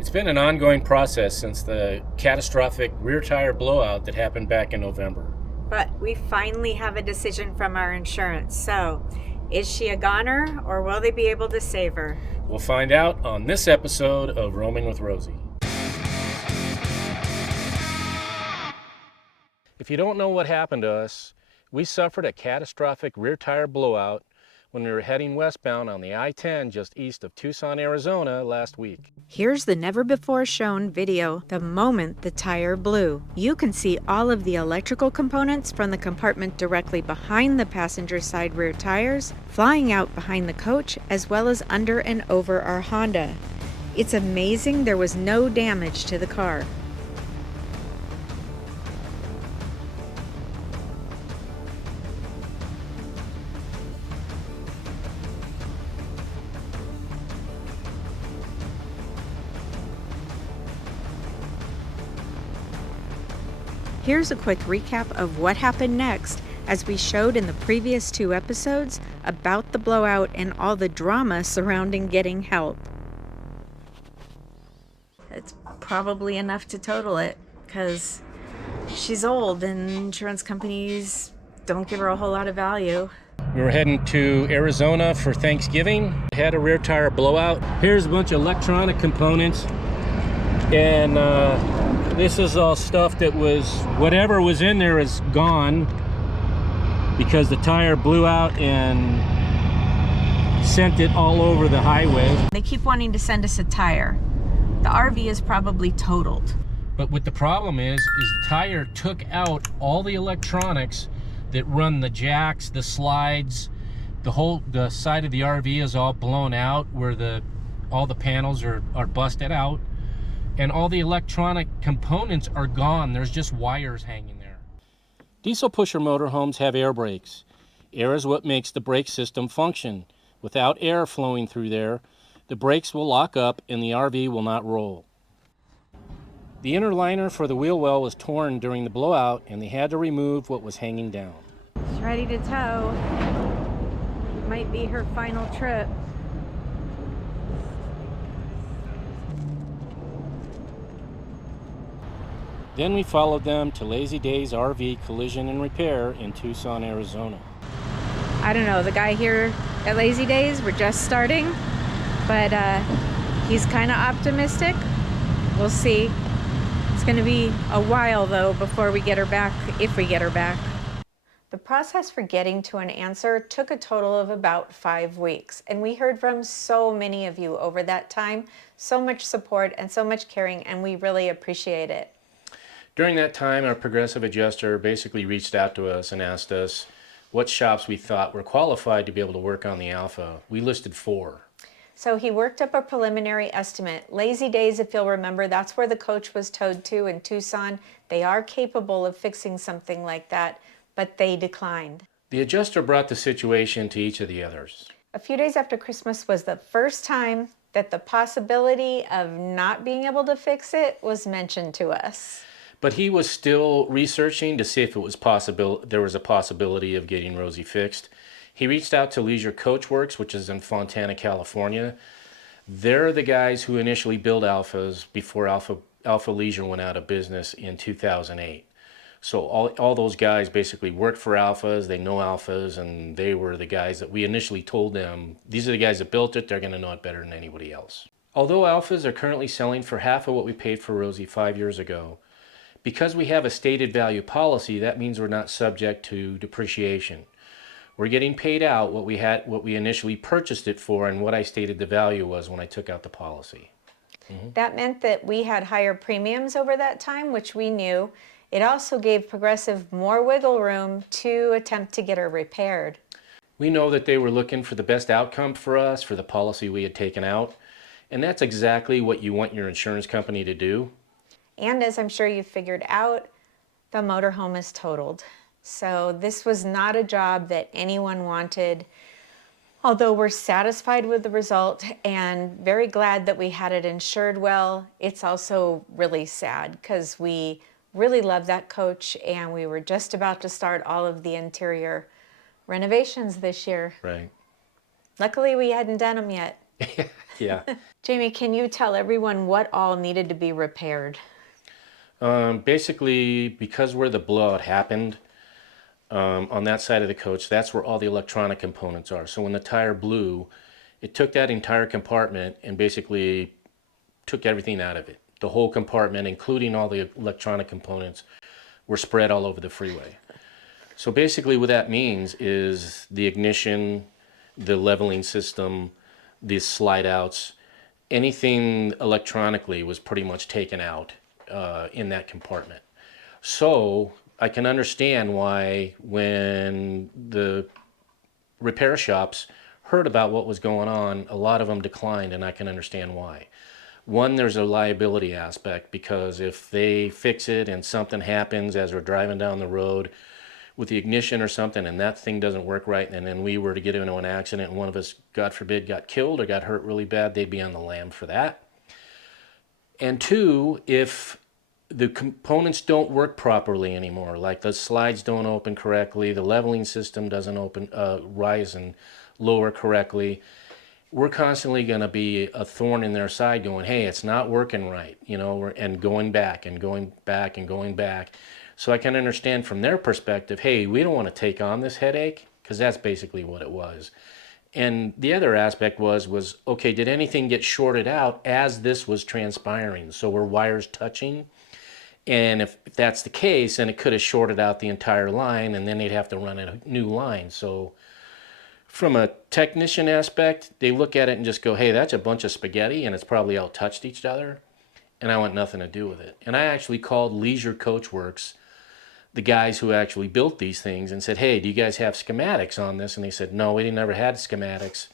It's been an ongoing process since the catastrophic rear tire blowout that happened back in November. But we finally have a decision from our insurance. So, is she a goner or will they be able to save her? We'll find out on this episode of Roaming with Rosie. If you don't know what happened to us, we suffered a catastrophic rear tire blowout when we were heading westbound on the I-10 just east of Tucson, Arizona last week. Here's the never-before-shown video the moment the tire blew. You can see all of the electrical components from the compartment directly behind the passenger side rear tires, flying out behind the coach, as well as under and over our Honda. It's amazing there was no damage to the car. Here's a quick recap of what happened next, as we showed in the previous 2 episodes about the blowout and all the drama surrounding getting help. It's probably enough to total it, because she's old and insurance companies don't give her a whole lot of value. We were heading to Arizona for Thanksgiving. Had a rear tire blowout. Here's a bunch of electronic components, and this is all stuff that was, whatever was in there is gone because the tire blew out and sent it all over the highway. They keep wanting to send us a tire. The RV is probably totaled. But what the problem is the tire took out all the electronics that run the jacks, the slides, the side of the RV is all blown out where all the panels are busted out. And all the electronic components are gone. There's just wires hanging there. Diesel pusher motorhomes have air brakes. Air is what makes the brake system function. Without air flowing through there, the brakes will lock up and the RV will not roll. The inner liner for the wheel well was torn during the blowout and they had to remove what was hanging down. She's ready to tow. Might be her final trip. Then we followed them to Lazy Days RV Collision and Repair in Tucson, Arizona. I don't know, the guy here at Lazy Days, we're just starting, but he's kind of optimistic. We'll see. It's going to be a while, though, before we get her back, if we get her back. The process for getting to an answer took a total of about 5 weeks, and we heard from so many of you over that time. So much support and so much caring, and we really appreciate it. During that time, our progressive adjuster basically reached out to us and asked us what shops we thought were qualified to be able to work on the Alfa. We listed 4. So he worked up a preliminary estimate. Lazy Days, if you'll remember, that's where the coach was towed to in Tucson. They are capable of fixing something like that, but they declined. The adjuster brought the situation to each of the others. A few days after Christmas was the first time that the possibility of not being able to fix it was mentioned to us. But he was still researching to see if it was there was a possibility of getting Rosie fixed. He reached out to Leisure Coachworks, which is in Fontana, California. They're the guys who initially built Alfas before Alfa Leisure went out of business in 2008. So all those guys basically worked for Alfas, they know Alfas, and they were the guys that we initially told them, these are the guys that built it, they're going to know it better than anybody else. Although Alfas are currently selling for half of what we paid for Rosie 5 years ago, because we have a stated value policy, that means we're not subject to depreciation. We're getting paid out what we initially purchased it for and what I stated the value was when I took out the policy. That meant that we had higher premiums over that time, which we knew. It also gave Progressive more wiggle room to attempt to get her repaired. We know that they were looking for the best outcome for us, for the policy we had taken out, and that's exactly what you want your insurance company to do. And as I'm sure you've figured out, the motorhome is totaled. So this was not a job that anyone wanted. Although we're satisfied with the result and very glad that we had it insured well, it's also really sad because we really love that coach and we were just about to start all of the interior renovations this year. Right. Luckily we hadn't done them yet. Yeah. Jamie, can you tell everyone what all needed to be repaired? Basically, because where the blowout happened, on that side of the coach, that's where all the electronic components are. So when the tire blew, it took that entire compartment and basically took everything out of it. The whole compartment, including all the electronic components, were spread all over the freeway. So basically what that means is the ignition, the leveling system, the slide outs, anything electronically was pretty much taken out in that compartment. So I can understand why when the repair shops heard about what was going on, a lot of them declined, and I can understand why. One, there's a liability aspect, because if they fix it and something happens as we're driving down the road with the ignition or something and that thing doesn't work right, and then we were to get into an accident and one of us, God forbid, got killed or got hurt really bad, they'd be on the lam for that. And two, if the components don't work properly anymore, like the slides don't open correctly, the leveling system doesn't rise and lower correctly, we're constantly going to be a thorn in their side going, hey, it's not working right, you know, and going back and going back and going back. So I can understand from their perspective, hey, we don't want to take on this headache, because that's basically what it was. And the other aspect was, okay, did anything get shorted out as this was transpiring? So were wires touching? And if that's the case, then it could have shorted out the entire line, and then they'd have to run a new line. So from a technician aspect, they look at it and just go, hey, that's a bunch of spaghetti, and it's probably all touched each other, and I want nothing to do with it. And I actually called Leisure Coachworks, the guys who actually built these things, and said, hey, do you guys have schematics on this? And they said, no, we never had schematics.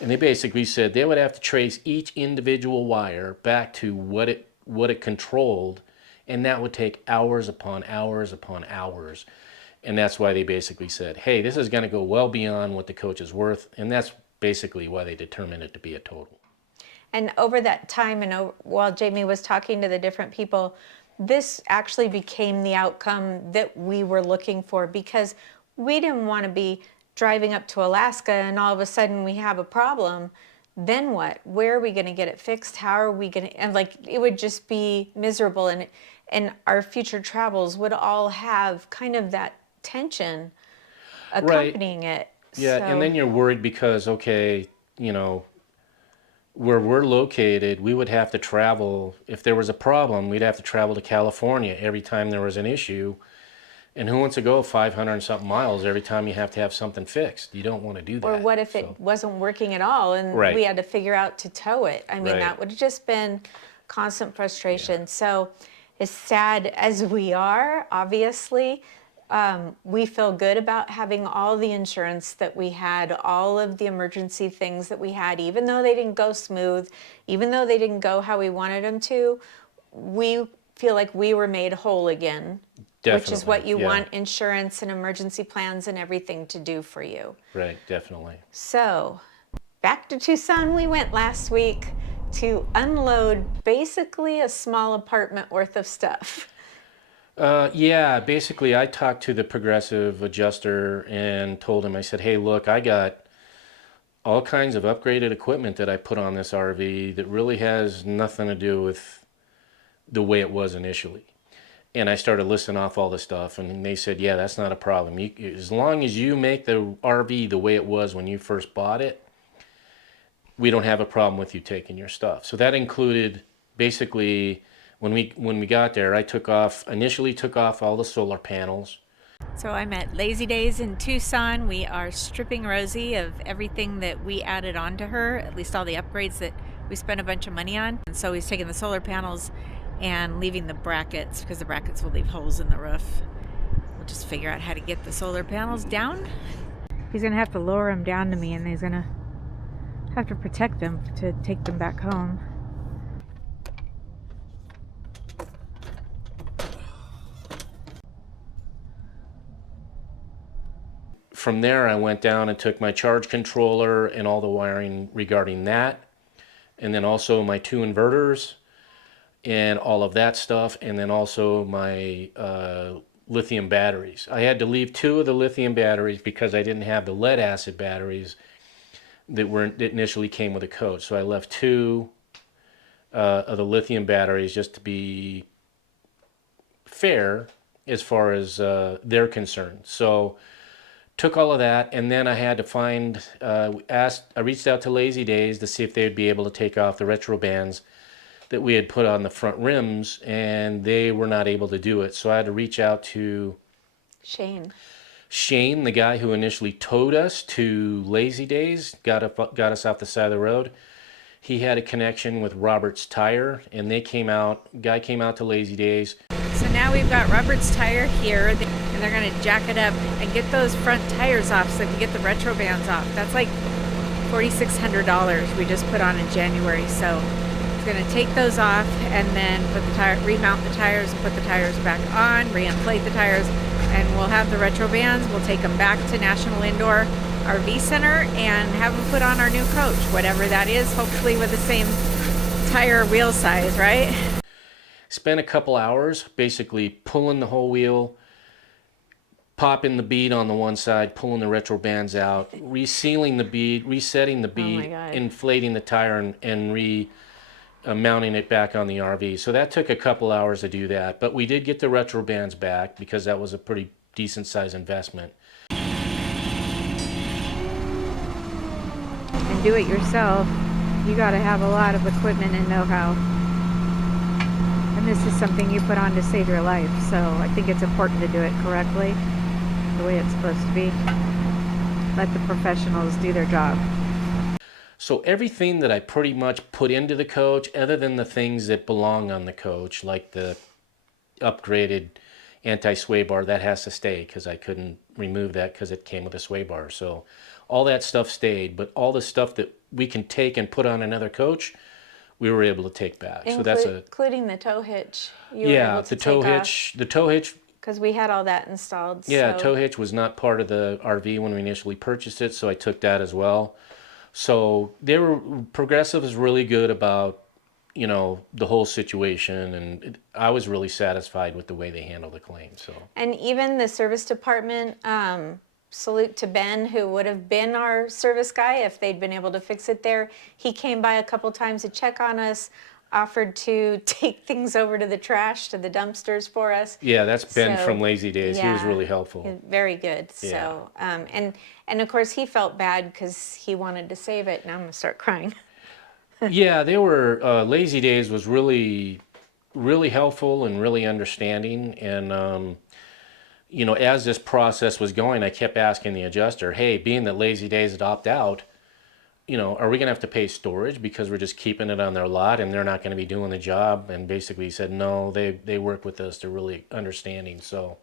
And they basically said they would have to trace each individual wire back to what it controlled, and that would take hours upon hours upon hours. And that's why they basically said, hey, this is going to go well beyond what the coach is worth. And that's basically why they determined it to be a total. And over that time, and while Jamie was talking to the different people, this actually became the outcome that we were looking for, because we didn't want to be driving up to Alaska and all of a sudden we have a problem. Then what? Where are we going to get it fixed? How are we going to, and like, it would just be miserable. And our future travels would all have kind of that tension accompanying it. Yeah, and then you're worried because, okay, you know, where we're located, we would have to travel. If there was a problem, we'd have to travel to California every time there was an issue. And who wants to go 500 and something miles every time you have to have something fixed? You don't want to do that. Or what if it wasn't working at all and we had to figure out to tow it? I mean, that would have just been constant frustration. Yeah. So as sad as we are, obviously, we feel good about having all the insurance that we had, all of the emergency things that we had, even though they didn't go smooth, even though they didn't go how we wanted them to. We feel like we were made whole again. Definitely, which is what you want insurance and emergency plans and everything to do for you. Right, definitely. So, back to Tucson we went last week to unload basically a small apartment worth of stuff. Yeah, basically I talked to the progressive adjuster and told him, I said, hey, look, I got all kinds of upgraded equipment that I put on this RV that really has nothing to do with the way it was initially. And I started listing off all the stuff, and they said, yeah, that's not a problem. As long as you make the RV the way it was when you first bought it, we don't have a problem with you taking your stuff. So that included basically when we got there, I initially took off all the solar panels. So I'm at Lazy Days in Tucson. We are stripping Rosie of everything that we added on to her, at least all the upgrades that we spent a bunch of money on. And so he's taking the solar panels and leaving the brackets, because the brackets will leave holes in the roof. We'll just figure out how to get the solar panels down. He's gonna have to lower them down to me, and he's gonna have to protect them to take them back home. From there, I went down and took my charge controller and all the wiring regarding that, and then also my 2 inverters and all of that stuff, and then also my lithium batteries. I had to leave 2 of the lithium batteries because I didn't have the lead acid batteries that initially came with a coach. So I left 2 of the lithium batteries just to be fair as far as they're concerned. So took all of that, and then I had to find, I reached out to Lazy Days to see if they'd be able to take off the retro bands that we had put on the front rims, and they were not able to do it. So I had to reach out to Shane, the guy who initially towed us to Lazy Days, got us off the side of the road. He had a connection with Robert's Tire, and guy came out to Lazy Days. So now we've got Robert's Tire here, and they're gonna jack it up and get those front tires off so they can get the retro bands off. That's like $4,600 we just put on in January. So it's gonna take those off and then remount the tires and put the tires back on, reinflate the tires, and we'll have the retro bands. We'll take them back to National Indoor RV Center and have them put on our new coach, whatever that is, hopefully with the same tire wheel size, right? Spent a couple hours basically pulling the whole wheel, popping the bead on the one side, pulling the retro bands out, resealing the bead, resetting the bead, inflating the tire, and mounting it back on the RV. So that took a couple hours to do that, but we did get the retro bands back because that was a pretty decent size investment. And do it yourself, you got to have a lot of equipment and know-how. And this is something you put on to save your life, so I think it's important to do it correctly, the way it's supposed to be. Let the professionals do their job. So everything that I pretty much put into the coach, other than the things that belong on the coach, like the upgraded anti-sway bar, that has to stay because I couldn't remove that because it came with a sway bar. So all that stuff stayed, but all the stuff that we can take and put on another coach, we were able to take back. So that's including the tow hitch. The tow hitch. Because we had all that installed. Yeah, so. Tow hitch was not part of the RV when we initially purchased it, so I took that as well. So Progressive is really good about, the whole situation, and I was really satisfied with the way they handled the claim. So. And even the service department, salute to Ben, who would have been our service guy if they'd been able to fix it there. He came by a couple times to check on us, offered to take things over to the trash, to the dumpsters for us. Yeah, that's Ben from Lazy Days. He was really helpful. Very good. Yeah. So, and of course he felt bad because he wanted to save it. Now I'm gonna start crying. Yeah, they were, Lazy Days was really, really helpful and really understanding. And, as this process was going, I kept asking the adjuster, hey, being that Lazy Days had opt out, are we going to have to pay storage because we're just keeping it on their lot and they're not going to be doing the job? And basically he said, no, they work with us. They're really understanding. So,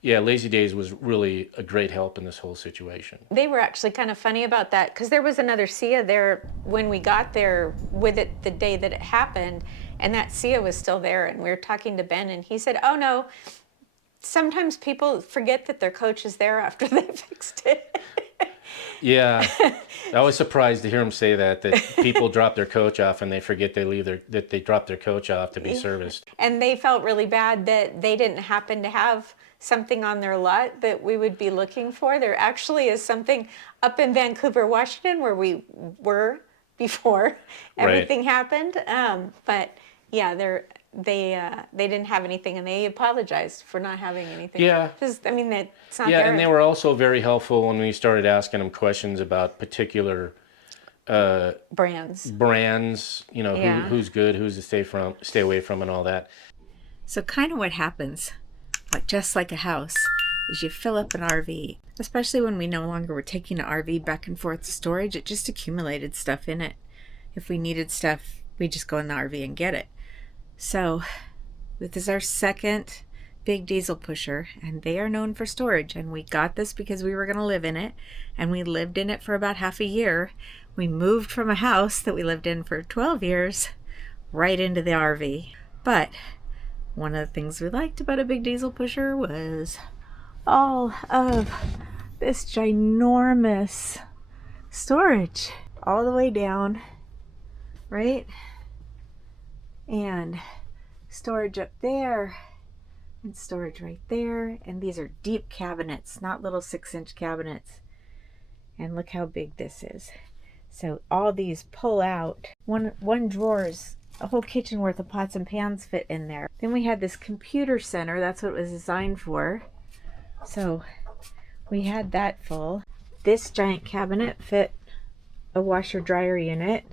yeah, Lazy Days was really a great help in this whole situation. They were actually kind of funny about that because there was another SIA there when we got there with it the day that it happened, and that SIA was still there. And we were talking to Ben, and he said, oh, no, sometimes people forget that their coach is there after they fixed it. Yeah, I was surprised to hear him say that people drop their coach off and they forget that they dropped their coach off to be serviced. And they felt really bad that they didn't happen to have something on their lot that we would be looking for. There actually is something up in Vancouver, Washington, where we were before everything happened. But yeah, they didn't have anything, and they apologized for not having anything. Yeah. Because, I mean, that's not Yeah, their... and they were also very helpful when we started asking them questions about particular brands, who's good, who's to stay away from, and all that. So kind of what happens, just like a house, is you fill up an RV, especially when we no longer were taking an RV back and forth to storage. It just accumulated stuff in it. If we needed stuff, we just go in the RV and get it. So this is our second big diesel pusher, and they are known for storage, and we got this because we were going to live in it, and we lived in it for about half a year. We moved from a house that we lived in for 12 years right into the RV. But one of the things we liked about a big diesel pusher was all of this ginormous storage all the way down, right? And storage up there, and storage right there. And these are deep cabinets, not little 6-inch cabinets. And look how big this is. So all these pull out. One drawer's a whole kitchen worth of pots and pans fit in there. Then we had this computer center. That's what it was designed for. So we had that full. This giant cabinet fit a washer dryer unit.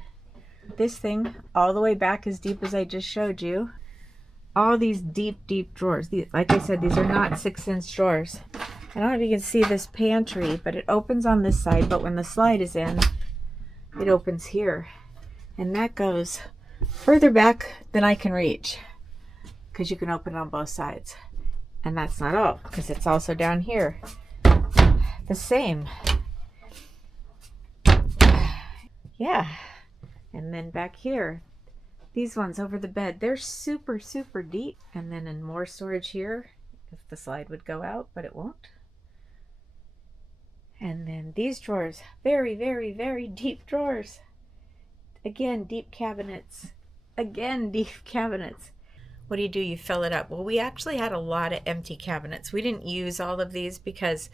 This thing all the way back as deep as I just showed you. All these deep drawers. Like I said, these are not 6-inch drawers. I don't know if you can see this pantry, but it opens on this side, but when the slide is in, it opens here. And that goes further back than I can reach, because you can open it on both sides. And that's not all, because it's also down here. The same. Yeah. And then back here, these ones over the bed, they're super deep. And then in more storage here, if the slide would go out, but it won't. And then these drawers, very deep drawers. Again, deep cabinets. Again, deep cabinets. What do? You fill it up. Well, we actually had a lot of empty cabinets. We didn't use all of these because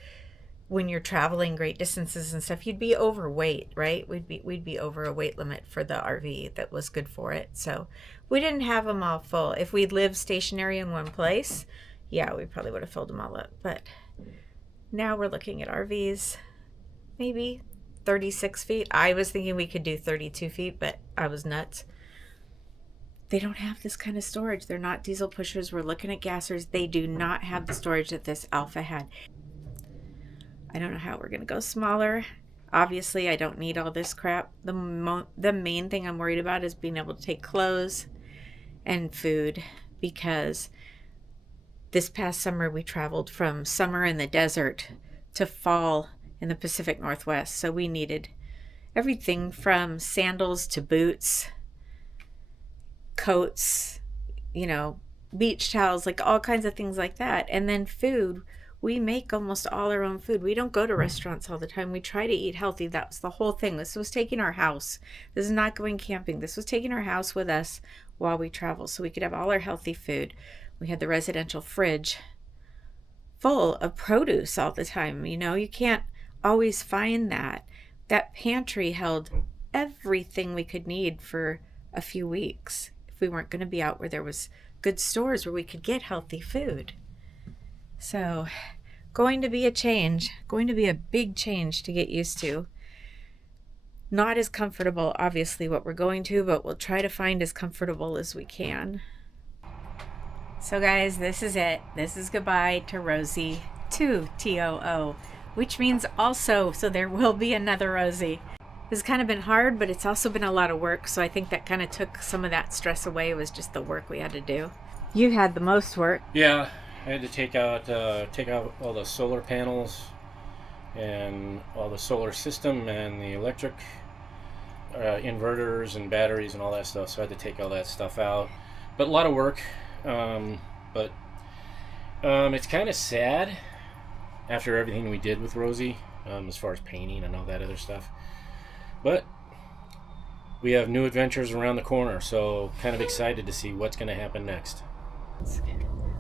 when you're traveling great distances and stuff, you'd be overweight, right? We'd be over a weight limit for the RV that was good for it. So we didn't have them all full. If we'd lived stationary in one place, yeah, we probably would have filled them all up. But now we're looking at RVs, maybe 36 feet. I was thinking we could do 32 feet, but I was nuts. They don't have this kind of storage. They're not diesel pushers. We're looking at gassers. They do not have the storage that this Alfa had. I don't know how we're going to go smaller. Obviously, I don't need all this crap. The main thing I'm worried about is being able to take clothes and food, because this past summer we traveled from summer in the desert to fall in the Pacific Northwest. So we needed everything from sandals to boots, coats, beach towels, like all kinds of things like that. And then food. We make almost all our own food. We don't go to restaurants all the time. We try to eat healthy. That was the whole thing. This was taking our house. This is not going camping. This was taking our house with us while we travel so we could have all our healthy food. We had the residential fridge full of produce all the time. You can't always find that. That pantry held everything we could need for a few weeks if we weren't going to be out where there was good stores where we could get healthy food. So, going to be a change, going to be a big change to get used to. Not as comfortable, obviously, what we're going to, but we'll try to find as comfortable as we can. So guys, this is it. This is goodbye to Rosie, to TOO, which means also, so there will be another Rosie. It's kind of been hard, but it's also been a lot of work, so I think that kind of took some of that stress away. It was just the work we had to do. You had the most work. Yeah. I had to take out all the solar panels and all the solar system and the electric inverters and batteries and all that stuff. So I had to take all that stuff out. But a lot of work. But it's kind of sad after everything we did with Rosie, as far as painting and all that other stuff. But we have new adventures around the corner, so kind of excited to see what's going to happen next.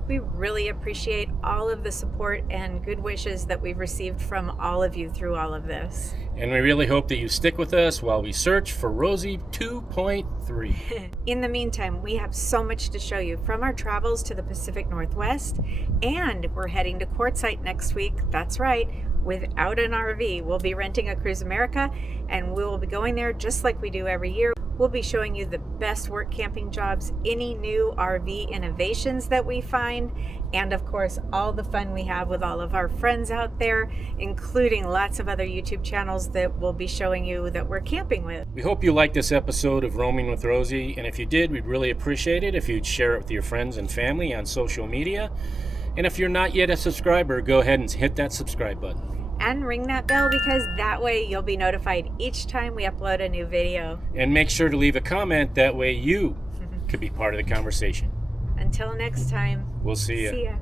We really appreciate all of the support and good wishes that we've received from all of you through all of this. And we really hope that you stick with us while we search for Rosie 2.3. In the meantime, we have so much to show you from our travels to the Pacific Northwest, and we're heading to Quartzsite next week. That's right, without an RV. We'll be renting a Cruise America, and we will be going there just like we do every year. We'll be showing you the best work camping jobs, any new RV innovations that we find, and of course, all the fun we have with all of our friends out there, including lots of other YouTube channels that we'll be showing you that we're camping with. We hope you liked this episode of Roaming with Rosie, and if you did, we'd really appreciate it if you'd share it with your friends and family on social media. And if you're not yet a subscriber, go ahead and hit that subscribe button. And ring that bell, because that way you'll be notified each time we upload a new video. And make sure to leave a comment, that way you could be part of the conversation. Until next time. We'll see ya. See ya.